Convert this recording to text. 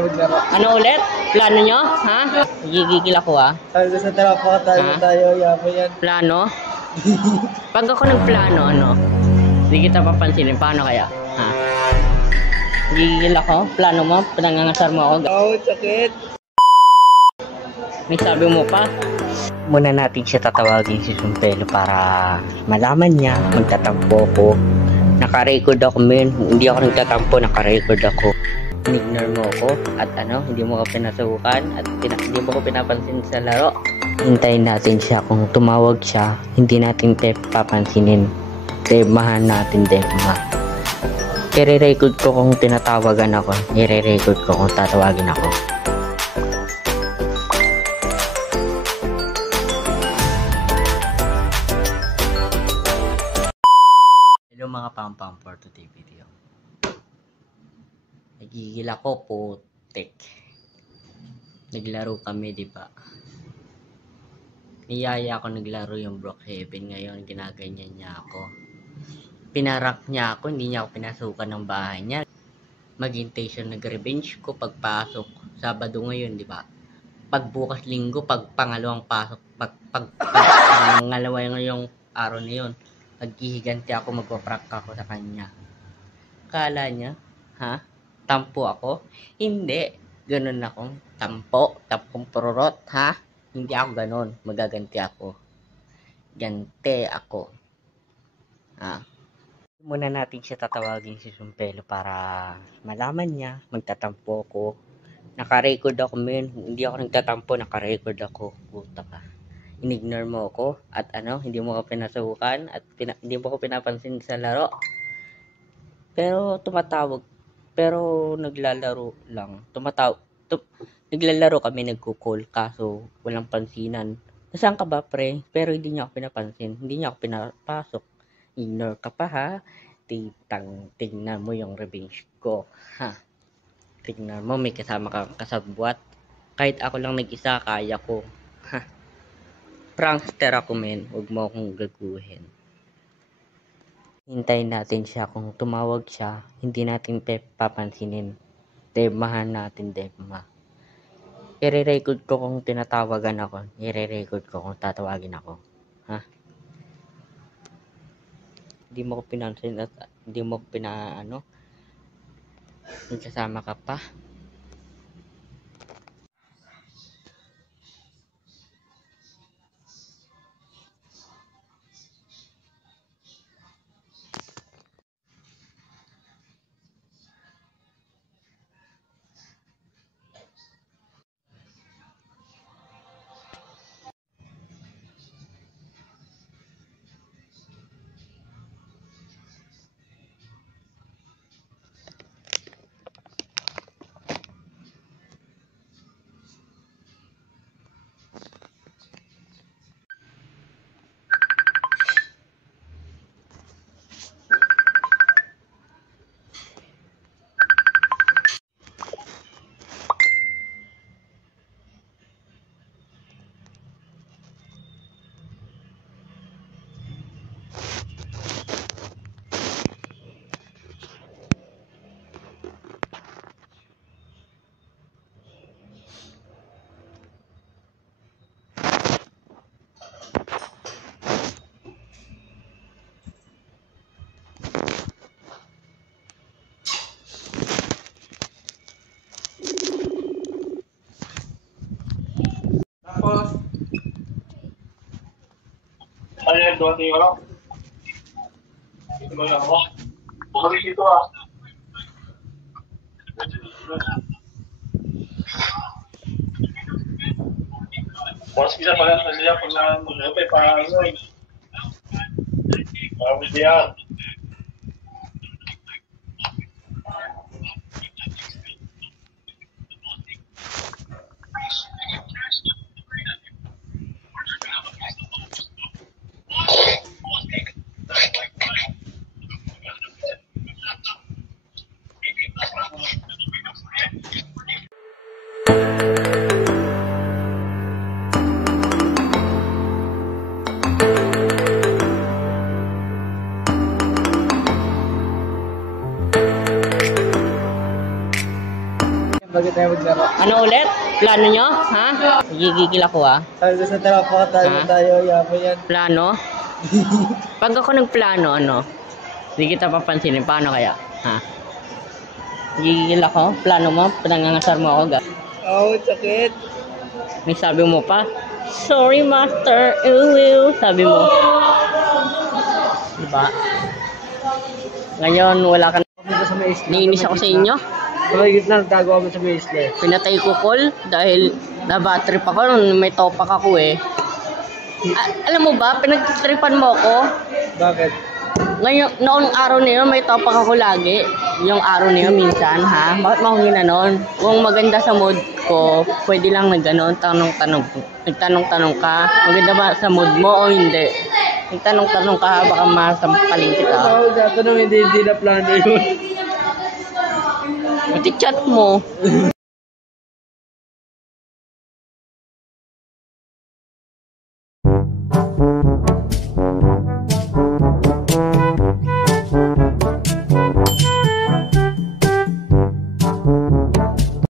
tayo maglaro. Ano ulit? Plano nyo? Ha? Gigigil ako Sabi ko sa tropa, tayo, yapo yan. Plano? Pag ako nagplano, ano? Hindi kita papansinin. Paano kaya? Ha? Gigigil ako? Plano mo? Pinangangasar mo ako? Oh, sakit. May sabi mo pa? Muna natin siya tatawagin si Sumpelo para malaman niya. Magtatampo ko. Naka-record ako, men. Hindi ako nagtatampo, naka-record ako. Ignore mo ako at hindi mo ko pinasukan at hindi mo ko pinapansin sa laro. Hintayin natin siya. Kung tumawag siya, hindi natin papansinin. Demahan natin, dema. I-record ko kung tinatawagan ako. I-record ko kung tatawagin ako. Hello mga pampam for today video. Nagigil ako, putik. Naglaro kami, di ba? Niyaya ako naglaro yung Brookhaven. Ngayon, ginaganyan niya ako. Pinarak niya ako, hindi niya ako pinasukan ng bahay niya. Maghintay siya nag-revenge ko pagpasok. Sabado ngayon, di ba? Pagbukas linggo, pag pangalawang pasok, pangalawa yung araw na yun. Maghihiganti ako, magpaprank ako sa kanya. Kala niya, ha? Tampo ako? Hindi. Ganun akong tampong pururot, ha? Hindi ako ganun. Magaganti ako. Gante ako. Ha? Muna natin siya tatawagin si Sumpelo para malaman niya. Magtatampo ko. Naka-record ako, men. Hindi ako nagtatampo, naka-record ako. Puta ka. Inignore mo ako at hindi mo ko pinasukan at hindi mo ko pinapansin sa laro. Pero tumatawag. Pero naglalaro lang. Naglalaro kami, nagko-call kaso walang pansinan. Nasaan ka ba, pre? Pero hindi niya ako pinapansin. Hindi niya ako pinapasok. Ignore ka pa, ha? Tingnan mo yung revenge ko, ha? Tingnan mo, may kasama kang kasabwat. Kahit ako lang nag-isa, kaya ko. Ha? Prankster ako, men. Huwag mo akong gaguhin. Hintayin natin siya. Kung tumawag siya, hindi natin papansinin. Demahan natin, dema. I-record ko kung tinatawagan ako. I-record ko kung tatawagin ako. Ha? Hindi mo ko pinansin at hindi mo ko kasama ka pa. Tapos, ano yan, dumating ako? Ito ba lang ako? Bumalik dito ah. Boss, bisa pala sa siya pag mag-upay para ano. Para diyan. Bakit tayo maglaro? Ano ulit? Plano nyo? Ha? Gigigil ako ah. Sabi ko sa tropa ko, Ha? tayo, yapo yan. Plano? Pag ako nagplano, ano? Hindi kita papansinin. Paano kaya? Ha? Gigigil ako? Plano mo? Pinangangasar mo ako, ga? Oh, sakit. May sabi mo pa, sorry master, sabi mo. Diba? Ngayon, wala ka na. Ako sa may isla. Naiinis ako sa inyo. Sa may gitna, nagtago ako sa may isla. Pinatay ko call dahil na-battery pa ko nun, may topak ako eh. Alam mo ba, pinagtripan mo ako. Bakit? Ngayon, noong araw na yun, may topak ako lagi. Yung araw na yun, minsan, ha? Bakit mo akong ginanon? Kung maganda sa mood ko, pwede lang nagganon, nagtanong-tanong ka. Maganda ba sa mood mo o hindi? Nagtanong-tanong ka, baka masampaling kita. Oo, gato nung hindi na plano yun. Pati chat mo.